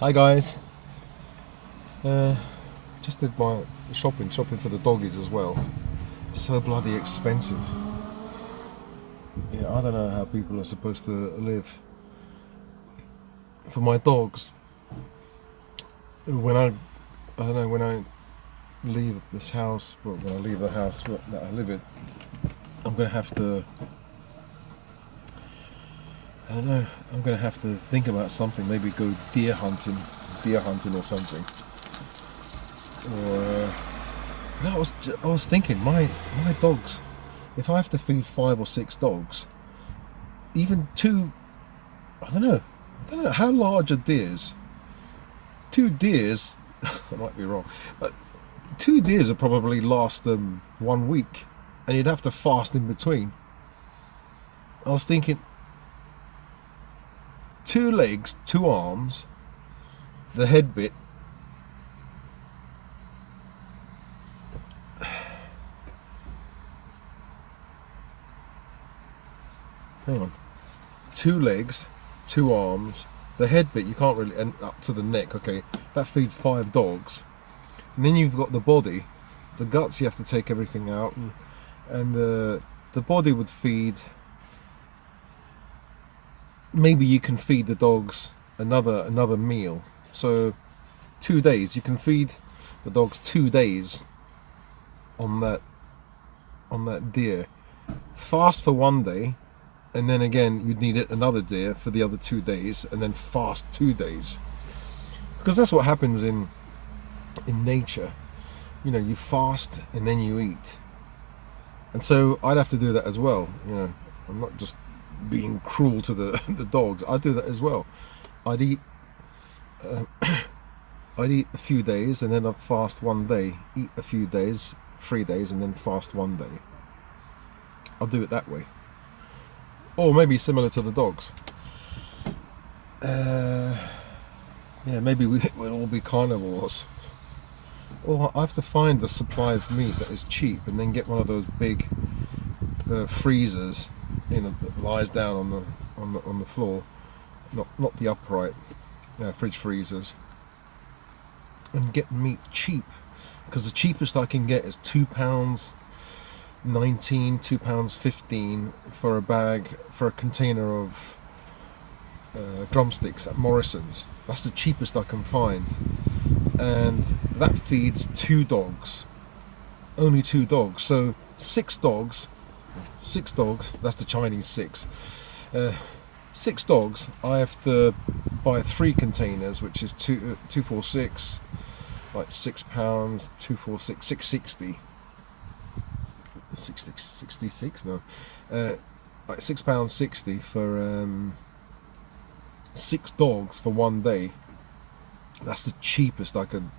Hi guys. Uh, just did my shopping for the doggies as well. So bloody expensive. Yeah, I don't know how people are supposed to live. For my dogs, when I don't know, when I leave this house, well, when I leave the house that I live in, I'm gonna have to. I don't know. I'm gonna have to think about something. Maybe go deer hunting or something. Or no, I was thinking my dogs. If I have to feed 5 or 6 dogs, even two, I don't know how large are deers. 2 deers, I might be wrong, but 2 deers would probably last them 1 week, and you'd have to fast in between. I was thinking 2 legs, 2 arms, the head bit. Hang on, 2 legs, 2 arms, the head bit you can't really, and up to the neck. Okay, that feeds 5 dogs, and then you've got the body, the guts. You have to take everything out, and the body would feed. Maybe you can feed the dogs another meal. So 2 days you can feed the dogs 2 days on that deer. Fast for 1 day, and then again you'd need it another deer for the other 2 days, and then fast 2 days. Because that's what happens in nature. You know, you fast and then you eat. And so I'd have to do that as well. You know, I'm not just being cruel to the the dogs. I'd do that as well. I'd eat I'd eat a few days, and then I'd fast 1 day, eat a few days, 3 days, and then fast 1 day. I'll do it that way. Or maybe similar to the dogs. Yeah, maybe we'll all be carnivores. Or I have to find the supply of meat that is cheap, and then get one of those big freezers, that lies down on the floor, not the upright fridge freezers, and get meat cheap, because the cheapest I can get is £2.19, £2.15 for a bag, for a container of drumsticks at Morrison's. That's the cheapest I can find, and that feeds 2 dogs, only 2 dogs. So 6 dogs, 6 dogs. That's the Chinese six. 6 dogs. I have to buy 3 containers, which is 246, like £6, 246, 660. 66 no, like £6.60 for 6 dogs for 1 day. That's the cheapest I could.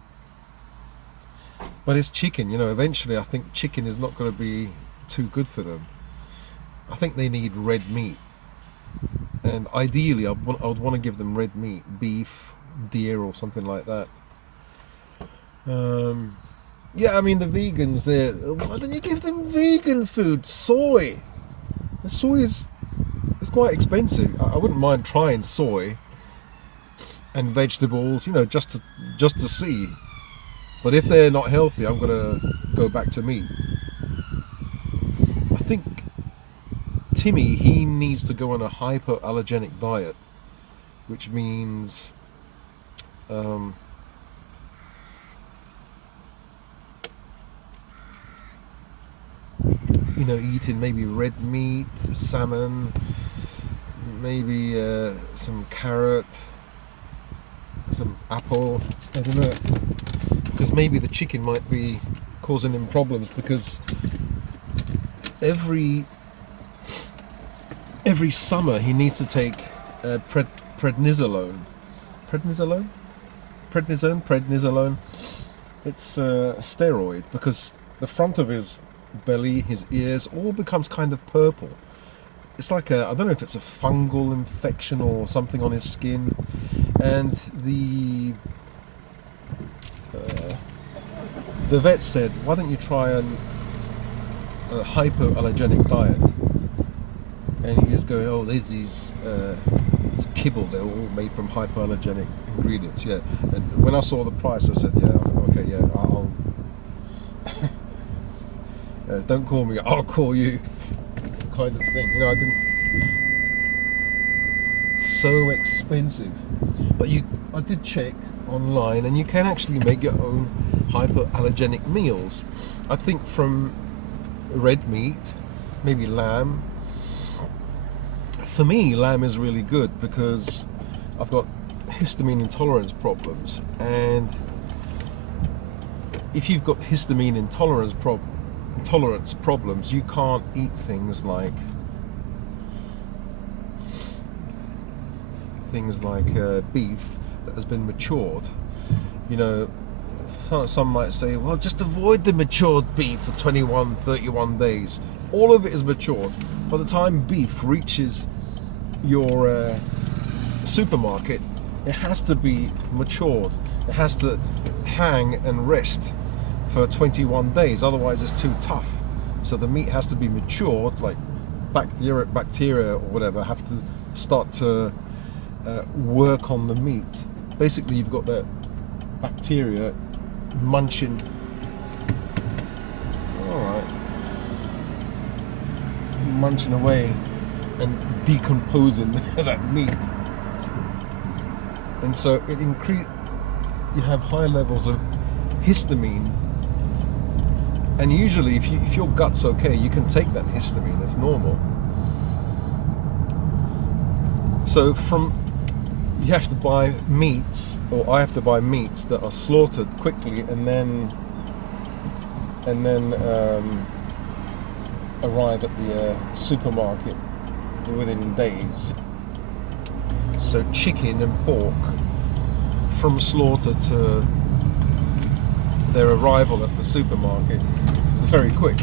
But it's chicken, eventually I think chicken is not going to be too good for them. I think they need red meat, and ideally I would want to give them red meat, beef, deer, or something like that. Yeah, I mean, the vegans there, why don't you give them vegan food? Soy. The soy is quite expensive. I wouldn't mind trying soy and vegetables, just to see. But if they're not healthy, I'm gonna go back to meat. I think Timmy, he needs to go on a hypoallergenic diet, which means eating maybe red meat, salmon, maybe some carrot, some apple. I don't know, because maybe the chicken might be causing him problems, because every summer he needs to take prednisolone. Prednisolone. It's a steroid, because the front of his belly, his ears, all becomes kind of purple. It's like I don't know if it's a fungal infection or something on his skin, and the vet said, why don't you try a hypoallergenic diet? And he was going, oh, there's these it's kibble, they're all made from hypoallergenic ingredients. Yeah, and when I saw the price, I said, yeah, okay, yeah, I'll don't call me, I'll call you, kind of thing. You know, I didn't. It's so expensive, but I did check online, and you can actually make your own hypoallergenic meals. I think from red meat, maybe lamb. For me, lamb is really good because I've got histamine intolerance problems, and if you've got histamine intolerance problems, you can't eat things like beef that has been matured. You know, some might say, well, just avoid the matured beef for 21, 31 days. All of it is matured. By the time beef reaches your supermarket, it has to be matured. It has to hang and rest for 21 days, otherwise it's too tough. So the meat has to be matured, like bacteria or whatever have to start to work on the meat. Basically, you've got that bacteria munching. Munching away and decomposing that meat, and so it you have high levels of histamine, and usually if your gut's okay, you can take that histamine, it's normal. So you have to buy meats, or I have to buy meats that are slaughtered quickly and then arrive at the supermarket within days. So chicken and pork, from slaughter to their arrival at the supermarket, is very quick,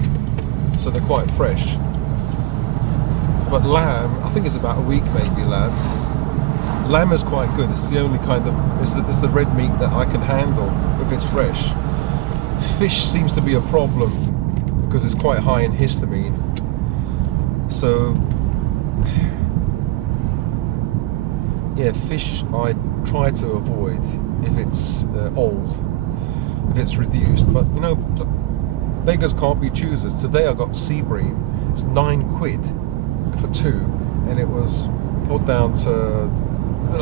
so they're quite fresh. But lamb, I think it's about a week maybe. Lamb is quite good. It's the only kind of, it's the red meat that I can handle if it's fresh. Fish seems to be a problem because it's quite high in histamine. So yeah, fish I try to avoid if it's old, if it's reduced. But you know, beggars can't be choosers. Today I got sea bream. It's £9 for two, and it was put down to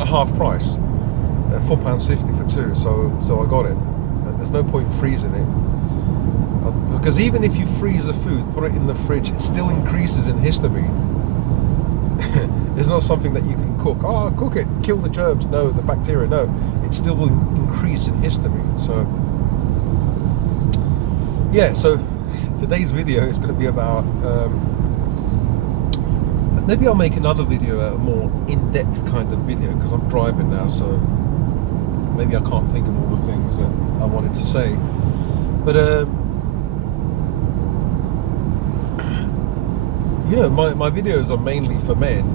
half price, £4.50 for two. So I got it. There's no point freezing it, because even if you freeze a food, put it in the fridge, it still increases in histamine. It's not something that you can cook. Oh, cook it, kill the germs. No, the bacteria. No, it still will increase in histamine. So yeah. So today's video is going to be about. Maybe I'll make another video, a more in-depth kind of video, because I'm driving now, so maybe I can't think of all the things that I wanted to say. But you know, my videos are mainly for men,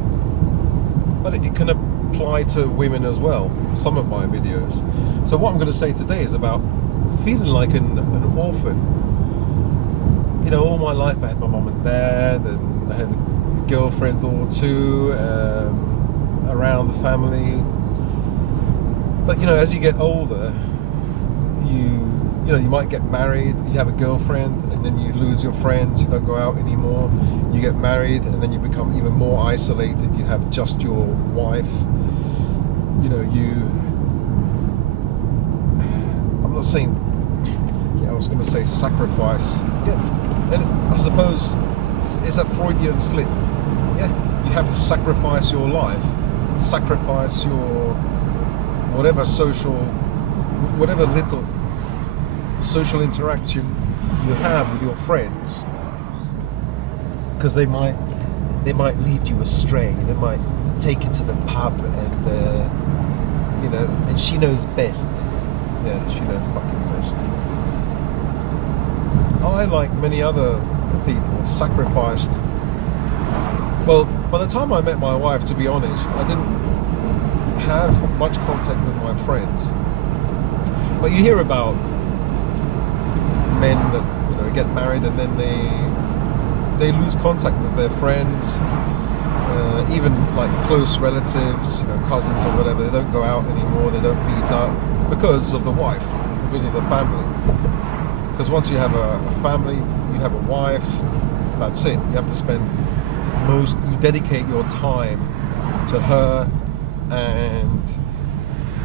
but it can apply to women as well, some of my videos. So what I'm going to say today is about feeling like an orphan. You know, all my life I had my mum and dad, and I had a girlfriend or two around the family. But you know, as you get older, you know, you might get married, you have a girlfriend, and then you lose your friends, you don't go out anymore. You get married, and then you become even more isolated. You have just your wife. You know, I'm not saying, yeah, I was going to say sacrifice. Yeah, and I suppose it's a Freudian slip. Yeah, you have to sacrifice your life, sacrifice your whatever little social interaction you have with your friends, because they might lead you astray. They might take you to the pub, and you know, and she knows best. Yeah, she knows fucking best. I, like many other people, sacrificed. Well, by the time I met my wife, to be honest, I didn't have much contact with my friends. But you hear about men that, you know, get married and then they lose contact with their friends. even like close relatives, cousins or whatever, they don't go out anymore, they don't meet up because of the wife, because of the family. Because once you have a family, you have a wife, that's it. You have to spend you dedicate your time to her and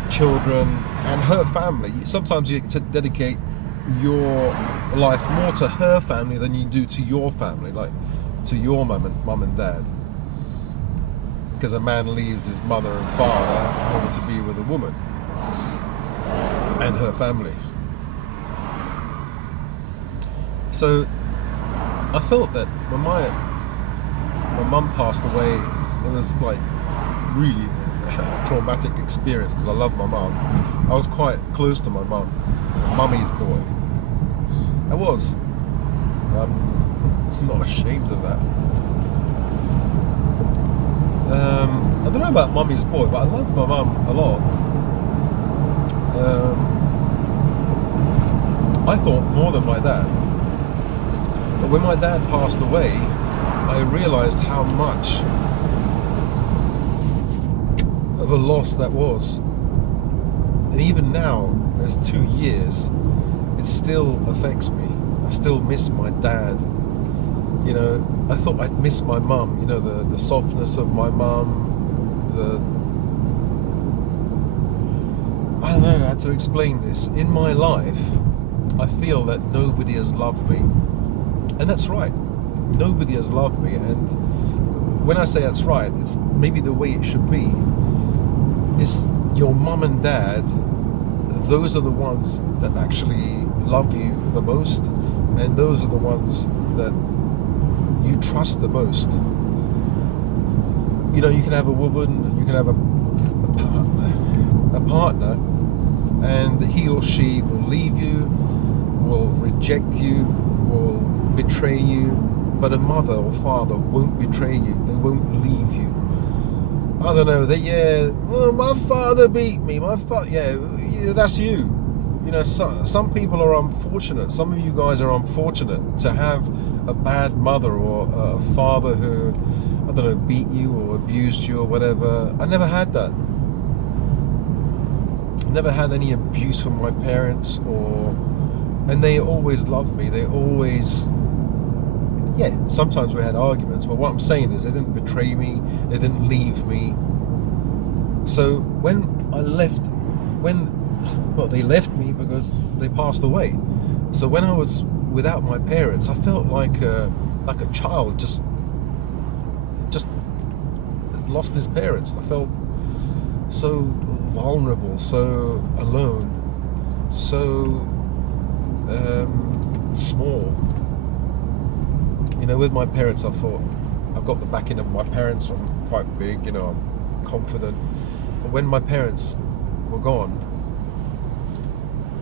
children and her family. Sometimes you dedicate your life more to her family than you do to your family, like to your mum and dad. Because a man leaves his mother and father in order to be with a woman and her family. So I felt that when my mum passed away, it was like really a traumatic experience because I love my mum. I was quite close to my mum, mummy's boy. I was. I'm not ashamed of that. I don't know about mummy's boy, but I love my mum a lot. I thought more than my dad. But when my dad passed away, I realised how much of a loss that was. And even now, as 2 years, it still affects me. I still miss my dad. I thought I'd miss my mum, the softness of my mum, I don't know how to explain this. In my life, I feel that nobody has loved me. And that's right. Nobody has loved me. And when I say that's right, it's maybe the way it should be. It's your mum and dad, those are the ones that actually love you the most, and those are the ones that you trust the most. You can have a woman, you can have a partner, and he or she will leave you, will reject you, will betray you, but a mother or father won't betray you, they won't leave you. I don't know, well, my father beat me, yeah, that's you. Some people are unfortunate, some of you guys are unfortunate to have a bad mother or a father who, I don't know, beat you or abused you or whatever. I never had that. I never had any abuse from my parents, and they always loved me. They always, sometimes we had arguments, but what I'm saying is they didn't betray me, they didn't leave me. So when I left, they left me because they passed away. So when I was without my parents, I felt like a child just lost his parents. I felt so vulnerable, so alone, so small. With my parents, I thought I've got the backing of my parents. I'm quite big, I'm confident. But when my parents were gone,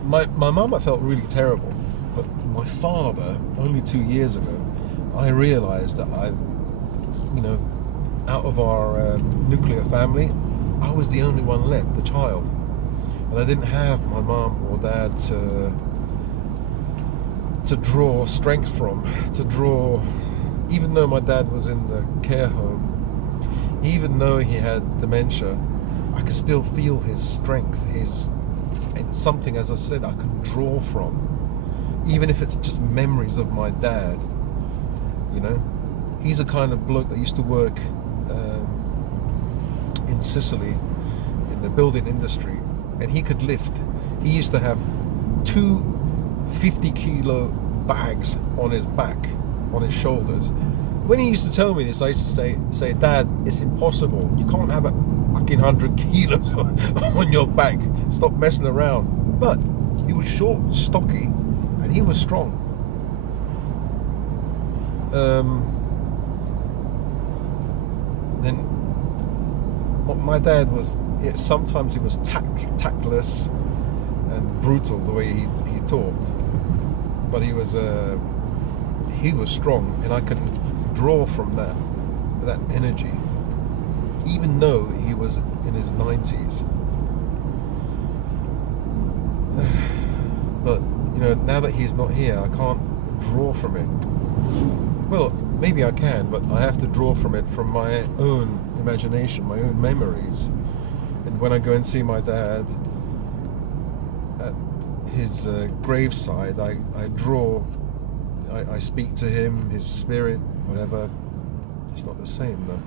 my mum, I felt really terrible. But my father, only 2 years ago, I realised that out of our nuclear family, I was the only one left, the child. And I didn't have my mum or dad to draw strength from, even though my dad was in the care home, even though he had dementia, I could still feel his strength, it's something, as I said, I can draw from. Even if it's just memories of my dad, He's a kind of bloke that used to work in Sicily, in the building industry, and he could lift. He used to have 2 50-kilo bags on his back, on his shoulders. When he used to tell me this, I used to say, Dad, it's impossible. You can't have a fucking 100 kilos on your back. Stop messing around. But he was short, stocky, and he was strong. Then my dad was, sometimes he was tactless and brutal the way he talked, but he was strong, and I could draw from that energy, even though he was in his 90s. But now that he's not here, I can't draw from it. Well, maybe I can, but I have to draw from it, from my own imagination, my own memories. And when I go and see my dad at his graveside, I draw, I speak to him, his spirit, whatever. It's not the same, though.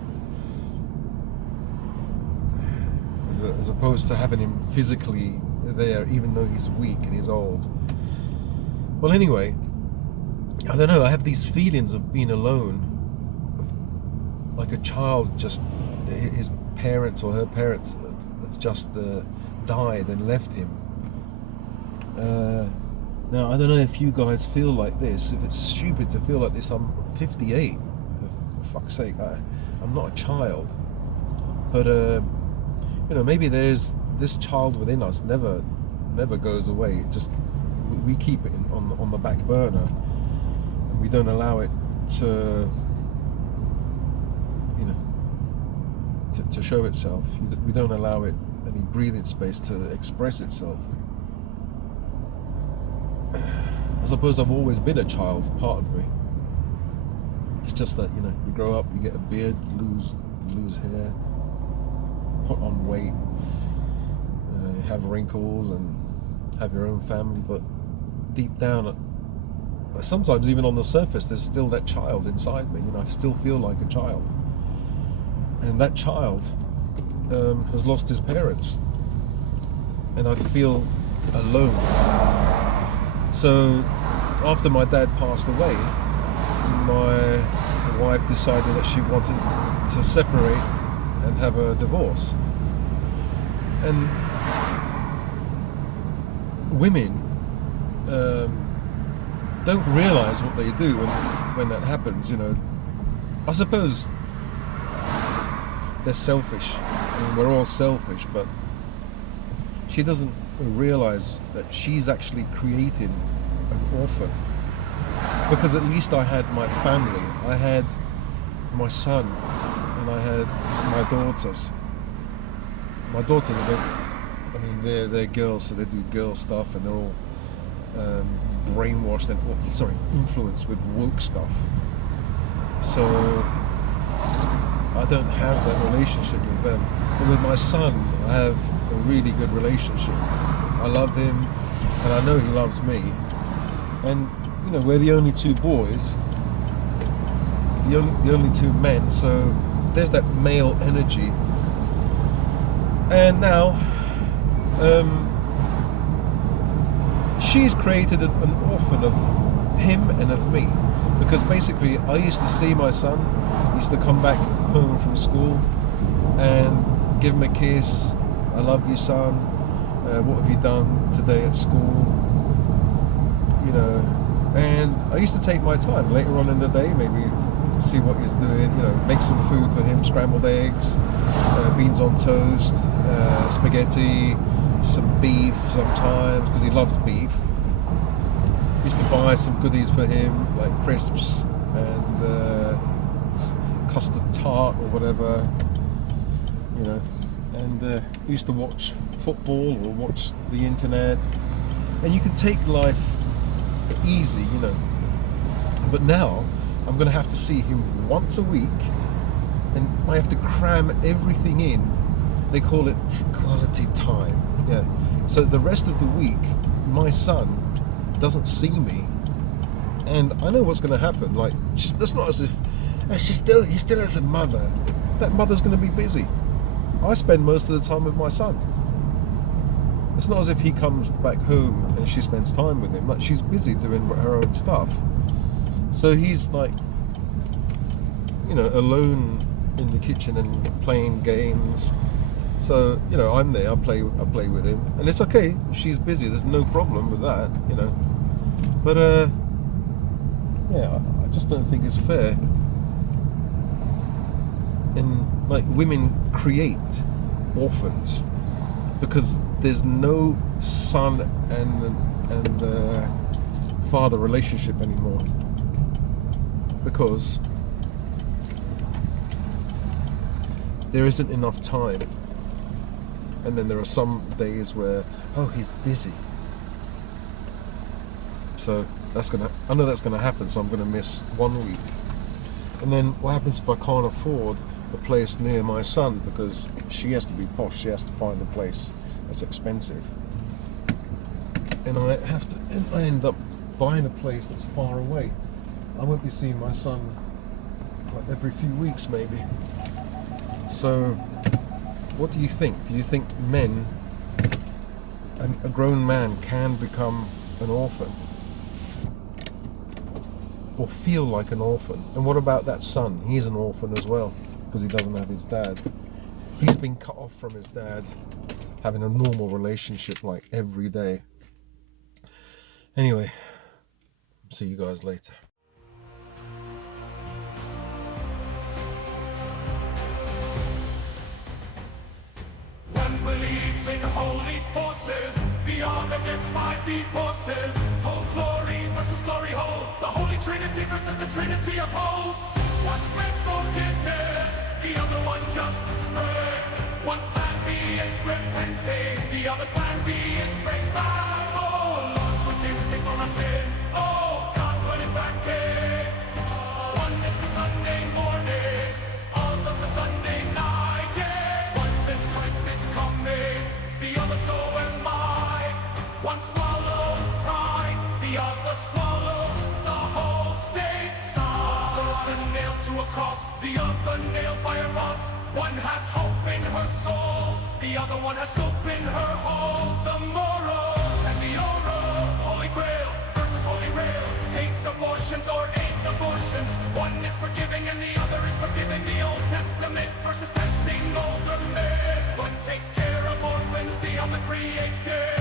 As opposed to having him physically there, even though he's weak and he's old. Well, anyway, I don't know, I have these feelings of being alone, like a child, just his parents or her parents have just died and left him. Now, I don't know if you guys feel like this, if it's stupid to feel like this. I'm 58, for fuck's sake, I'm not a child, but you know, maybe there's this child within us never goes away. It just, we keep it on the back burner, and we don't allow it to, you know, to show itself. We don't allow it any breathing space to express itself. I suppose I've always been a child, part of me. It's just that, you know, you grow up, you get a beard, lose hair, put on weight, have wrinkles and have your own family, but deep down, sometimes even on the surface, there's still that child inside me. You know, I still feel like a child, and that child has lost his parents, and I feel alone. So after my dad passed away, my wife decided that she wanted to separate and have a divorce. And women don't realize what they do when that happens. You know, I suppose they're selfish. I mean, we're all selfish, but she doesn't realize that she's actually creating an orphan. Because at least I had my family, I had my son, and I had my daughters. My daughters I mean, they're girls, so they do girl stuff, and they're all brainwashed and influenced with woke stuff. So I don't have that relationship with them. But with my son, I have a really good relationship. I love him, and I know he loves me. And you know, we're the only two boys, the only two men. So there's that male energy. And now, she's created an orphan of him and of me, because basically I used to see my son. He used to come back home from school and give him a kiss. I love you, son. What have you done today at school? You know, and I used to take my time later on in the day, maybe see what he's doing. You know, make some food for him: scrambled eggs, beans on toast, spaghetti, some beef sometimes, because he loves beef. Used to buy some goodies for him, like crisps and custard tart or whatever, you know. And used to watch football or watch the internet, and you can take life easy, you know. But now I'm going to have to see him once a week, and I have to cram everything in. They call it quality time. Yeah. So the rest of the week, my son doesn't see me, and I know what's going to happen. Like, that's not as if he still has a mother. That mother's going to be busy. I spend most of the time with my son. It's not as if he comes back home and she spends time with him. Like, she's busy doing her own stuff. So he's like, you know, alone in the kitchen and playing games. So, you know, I'm there, I play with him, and it's okay. She's busy, there's no problem with that, you know. But yeah, I just don't think it's fair. And like, women create orphans because there's no son and father relationship anymore, because there isn't enough time. And then there are some days where, oh, he's busy. So I know that's gonna happen, so I'm gonna miss 1 week. And then what happens if I can't afford a place near my son, because she has to be posh, she has to find a place that's expensive, and I end up buying a place that's far away. I won't be seeing my son like every few weeks maybe. So what do you think? Do you think a grown man can become an orphan? Or feel like an orphan? And what about that son? He's an orphan as well, because he doesn't have his dad. He's been cut off from his dad, having a normal relationship like every day. Anyway, see you guys later. One believes in holy forces beyond against 5D forces. Whole glory versus glory hole. The Holy Trinity versus the Trinity of holes. One spreads forgiveness, the other one just spreads. One's plan B is repenting, the other's plan B is break fast. Oh Lord, forgive me for my sin. Oh God, put it back in. One is for Sunday morning, other for Sunday night. Yeah. One says Christ is coming, the other so am I. One swallows pride, the other swallows the whole state side. One serves the nail to a cross, the other nailed by a boss. One has hope in her soul, the other one has soap in her hole. The moral and the oral, holy grail versus holy rail. Hates abortions or aids abortions. One is forgiving and the other is forgiving. The Old Testament versus testing older men. One takes care of orphans, the other creates death.